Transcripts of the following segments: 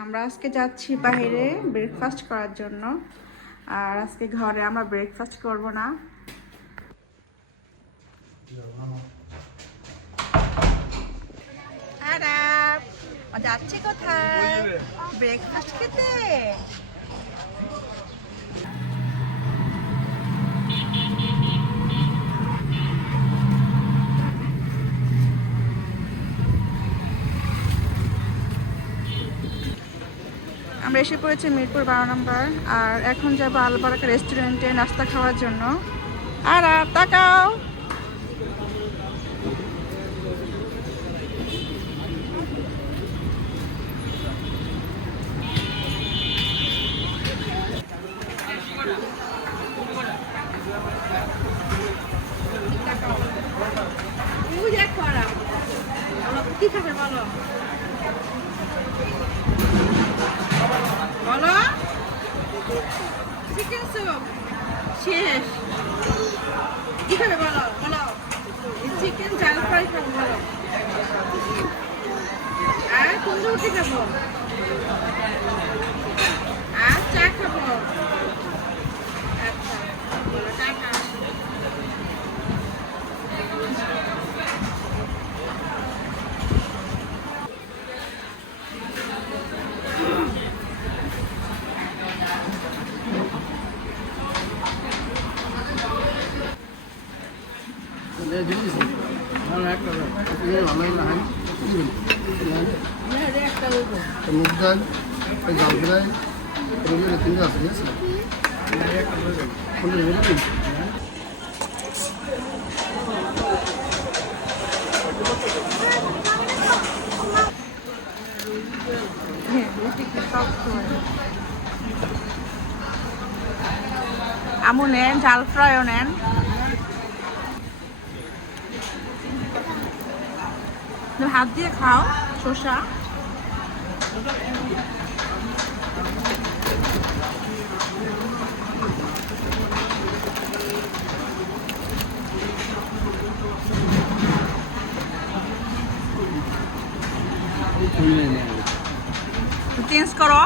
আমরা আজকে যাচ্ছি বাইরে ব্রেকফাস্ট করার জন্য। আর আজকে ঘরে আমরা ব্রেকফাস্ট করব না। যাচ্ছি কোথায়? ব্রেকফাস্ট খেতে। আমরা এসে পড়েছি মিরপুর 12 নম্বর। আর এখন যাবো আলবারাকা রেস্টুরেন্টে নাস্তা খাওয়ার জন্য। আর তাকাও, কি খাবে বলো বলো। চিকেন স্যুপ শেষ, কি খাবে বলো বলো। চিকেন ঝাল ফ্রাই খাবো বলো। আর কোন রুটি খাবো? আর চা খাবো। আচ্ছা বলো টাটা। মুগ ডাল জাল ফ্রাই তিনটা আছে, ঠিক আছে? আমু নেন, ঝাল ফ্রাইও নেন। হাত দিয়ে খাও শসা। চেঞ্জ করো,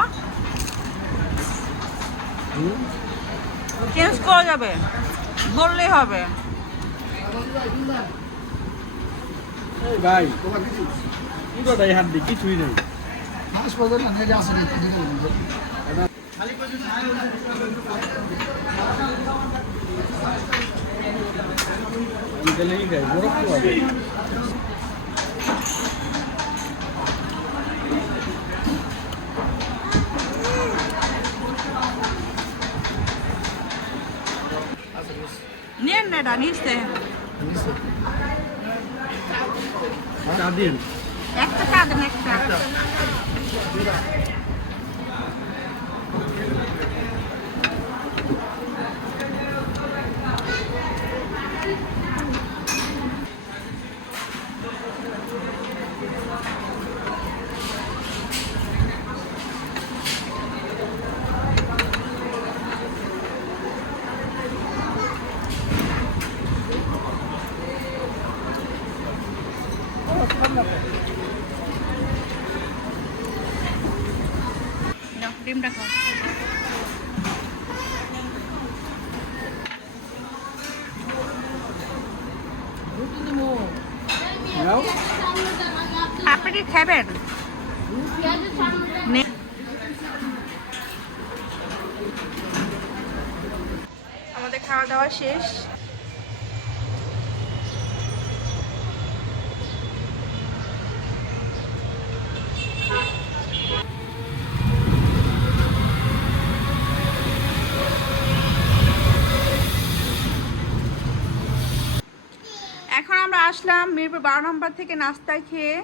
চেঞ্জ করা যাবে, বললেই হবে। ভাই পুরোটাই হাত দিই, কিছুই নেই। নিন না, এটা নিচ্ছে চা দিন একটা, চা দেন একটা। ডিমটা খাও। আপনি কি খাবেন? আমাদের খাওয়া দাওয়া শেষ। এখন আমরা আসলাম মিরপুর 12 নম্বর থেকে নাস্তা খেয়ে।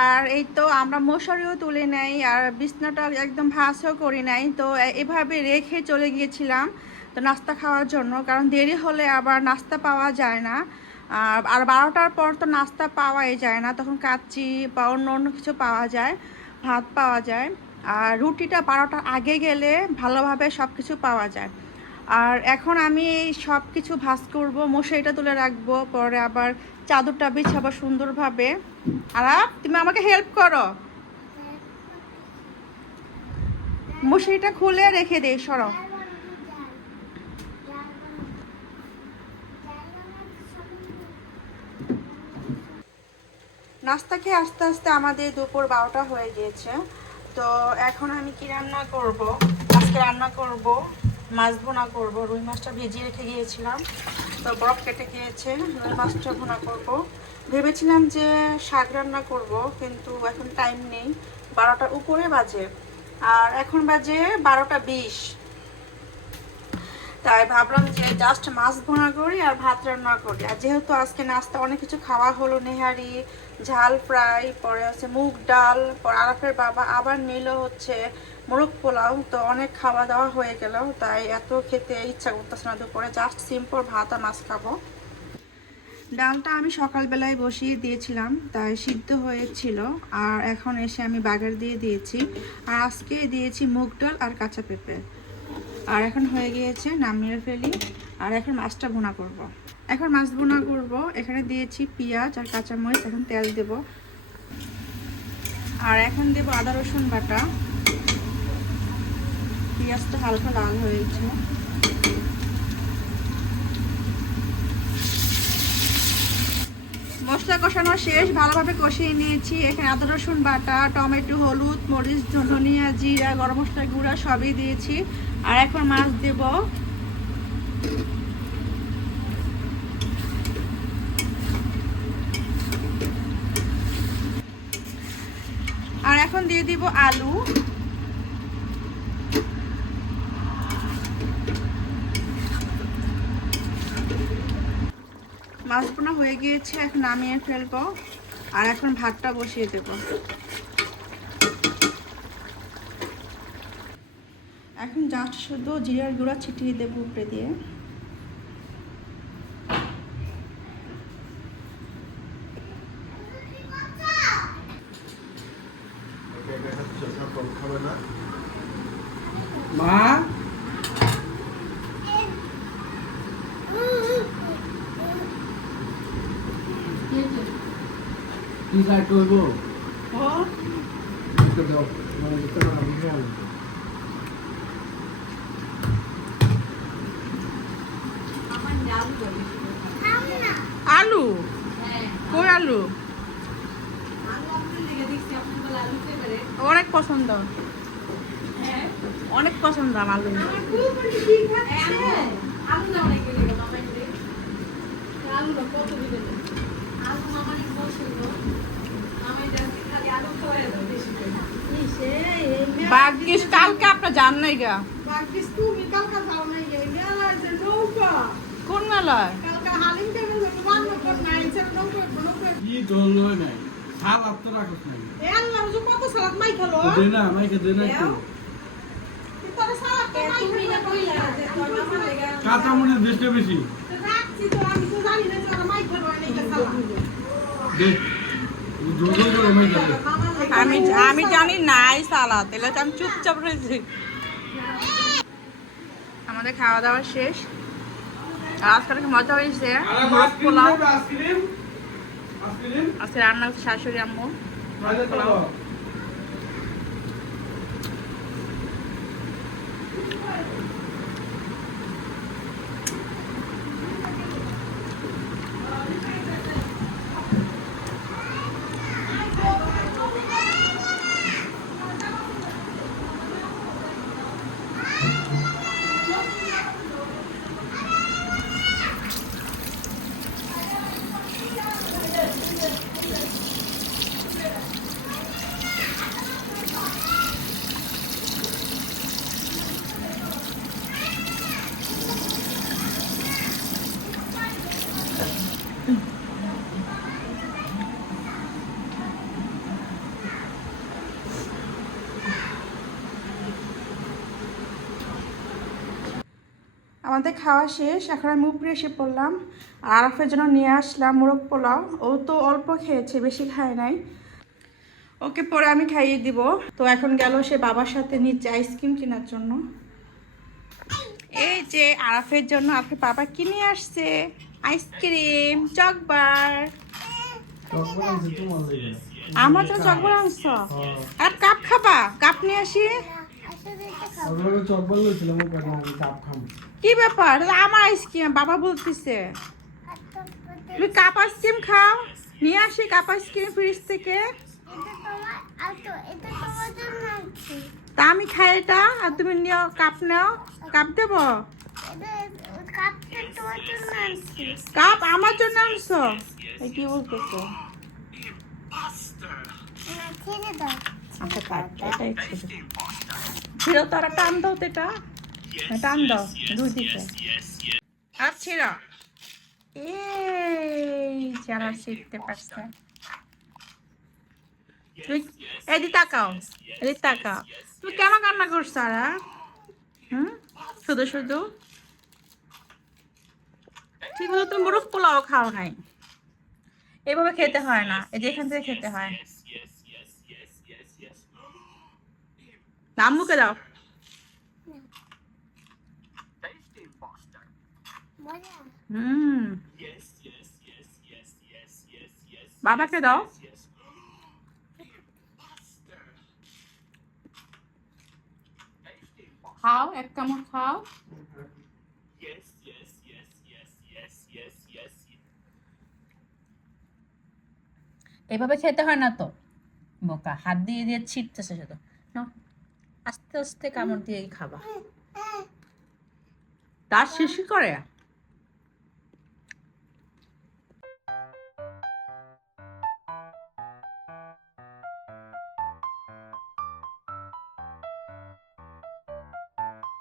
আর এই তো আমরা মশারিও তুলে নাই, আর বিছনাটা একদম ভাঁজও করি নাই, তো এভাবে রেখে চলে গিয়েছিলাম তো নাস্তা খাওয়ার জন্য। কারণ দেরি হলে আবার নাস্তা পাওয়া যায় না। আর 12টার পর তো নাস্তা পাওয়াই যায় না, তখন কাচ্চি বা অন্য অন্য কিছু পাওয়া যায়, ভাত পাওয়া যায়। আর রুটিটা 12টার আগে গেলে ভালোভাবে সব কিছু পাওয়া যায়। আর এখন আমি এই সব কিছু ভাঁজ করবো, মশারিটা তুলে রাখবো, পরে আবার চাদরটা বিছাবো সুন্দরভাবে। আর তুমি আমাকে হেল্প করো। মশারিটা খুলে রেখে দে, সরো। নাস্তা খেয়ে আস্তে আস্তে আমাদের দুপুর 12টা হয়ে গিয়েছে। তো এখন আমি কি রান্না করব? আজকে রান্না করব মাছ ভুনা করব। রুই মাছটা ভিজিয়ে রেখে গিয়েছিলাম, তো বরফ কেটে গিয়েছে। রুই মাছটা ভুনা করব। ভেবেছিলাম যে শাক রান্না করব, কিন্তু এখন টাইম নেই, 12টার উপরে বাজে, আর এখন বাজে 12টা 20। তাই ভাবলাম যে জাস্ট মাছ ভুনা করি আর ভাত রান্না করি। আর যেহেতু আজকে নাস্তা অনেক কিছু খাওয়া হলো, নেহারি, ঝাল ফ্রাই, পরে হচ্ছে মুগ ডাল, পর আরাফের বাবা আবার নিল হচ্ছে মোরগ পোলাও, তো অনেক খাওয়া দাওয়া হয়ে গেল। তাই এত খেতে ইচ্ছা করতেছে না দুপুরে, জাস্ট সিম্পল ভাত আর মাছ খাবো। ডালটা আমি সকালবেলায় বসিয়ে দিয়েছিলাম, তাই সিদ্ধ হয়েছিল, আর এখন এসে আমি বাগার দিয়ে দিয়েছি। আর আজকে দিয়েছি মুগ ডাল আর কাঁচা পেঁপে। আর এখন হয়ে গিয়েছে, নামিয়ে ফেলি। আর এখন মাছটা ভুনা করব। এখন মাছ ভুনা করব। এখানে দিয়েছি পেঁয়াজ আর কাঁচামরিচ, এখন তেল দেব। আর এখন দেব আদা রসুন বাটা। পেঁয়াজটা হালকা লাল হয়েছে। মশলা কষানো শেষ, ভালোভাবে কষিয়ে নিয়েছি। এখানে আদা রসুন বাটা, টমেটো, হলুদ, মরিচ, ধনিয়া, জিরা, গরম মশলার গুঁড়া সবই দিয়েছি। আর এখন মাছ দেব। আর এখন দিয়ে দিব আলু। মাছ ভুনা হয়ে গিয়েছে, এখন নামিয়ে ফেলবো। আর এখন ভাতটা বসিয়ে দেব। এখন জাস্ট শুধু জিরার গুঁড়া ছিটিয়ে দেবো উপরে দিয়ে। মা কি চাই করব? দাও মানে আলু কই আলু? অনেক পছন্দ, অনেক পছন্দ আমার আলু। বাগিস কালকে আপনার জান নাই গা? কোন মেলায়? কি দল নাই সালাদ তো রাখছ নাই দে না মাইকে দে না একটু কাঁচা মরিচ বেশি বেশি দে জোর করে মাইকে দে আমি জানি নাই সালাদ, এলে আমি চুপচাপ রয়েছি। আমাদের খাওয়া দাওয়া শেষ। আজকে অনেক মজা হয়েছে। পোলাও আজকে রান্না হচ্ছে শাশুড়ি আম্মু। পোলাও আমাদের খাওয়া শেষ। এখন আমি উপরে এসে পড়লাম। আর আরাফের জন্য নিয়ে আসলাম মোরগ পোলাও। ও তো অল্প খেয়েছে, বেশি খায় নাই। ওকে পরে আমি খাইয়ে দিব। তো এখন গেল সে বাবার সাথে নিচে আইসক্রিম কেনার জন্য। এই যে আরাফের জন্য আরাফের বাবা কিনে আসছে আইসক্রিম, চকবার। আমার তো চকবার আনছ। আর কাপ খাবা? কাপ নিয়ে আসি। আপনাকে চপ বলছিলাম আমি কাপ খাবো। কি ব্যাপার তাহলে আমার আইসক্রিম বাবা বলতেছে তুমি কাপ আইসক্রিম খাও নিয়ে আসি কাপ আইসক্রিম ফ্রিজ থেকে তা আমি খাই এটা আর তুমি নিও কাপ নাও কাপ দেবো কাপ আমার জন্য আনছো এই কি বলতেছো আচ্ছা কাপ এটাই ছিল তারা টান দাও তো এটা টান দাও দুই দিকে আর ছিল এই যারা শিখতে পারছে এদিকে তাকাও এদিকে তাকাও তুমি কেন কান্না করছো আরা শুধু শুধু ঠিক মতো তুমি মুরগ পোলাও খাও নাই এভাবে খেতে হয় না এই যে এখান থেকে খেতে হয় আম্মুকে দাও বাবাকে দাও খাও এক কামড় খাও এভাবে খেতে হয় না তো বোকা হাত দিয়ে দিয়ে ছিটতেছে শুধু নাও আস্তে আস্তে কামড় দিয়ে খাবা তার শিশি করে